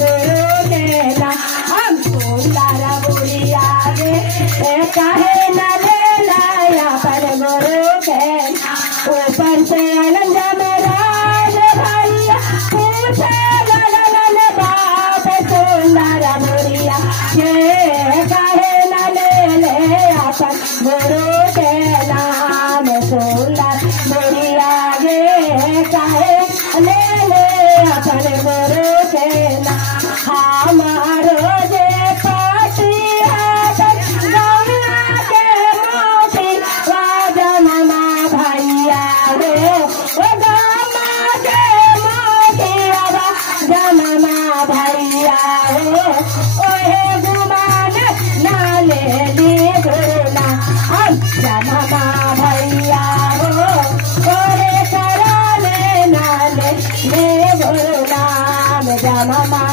गुरु के ना हम सुंदर बुढ़िया गे काहे न ले लाया पर गुरु के ऊपर से आनंद महाराज भैया पूछे लगन बाप सुंदर बुढ़िया गे काहे न ले अपन गुरु के नाम सुंदर बुढ़िया गे काहे ले अपन गुरु के नाम हमारो जे पाटी गौरा के मोती वाजनमा भैया रे ओ गामा के मोती वाजनमा भैया रे ओहे गुमान नाले ली गुरुना हम जनमा भैया हो ओरे कराले नाले ले गुरु नाम जनमा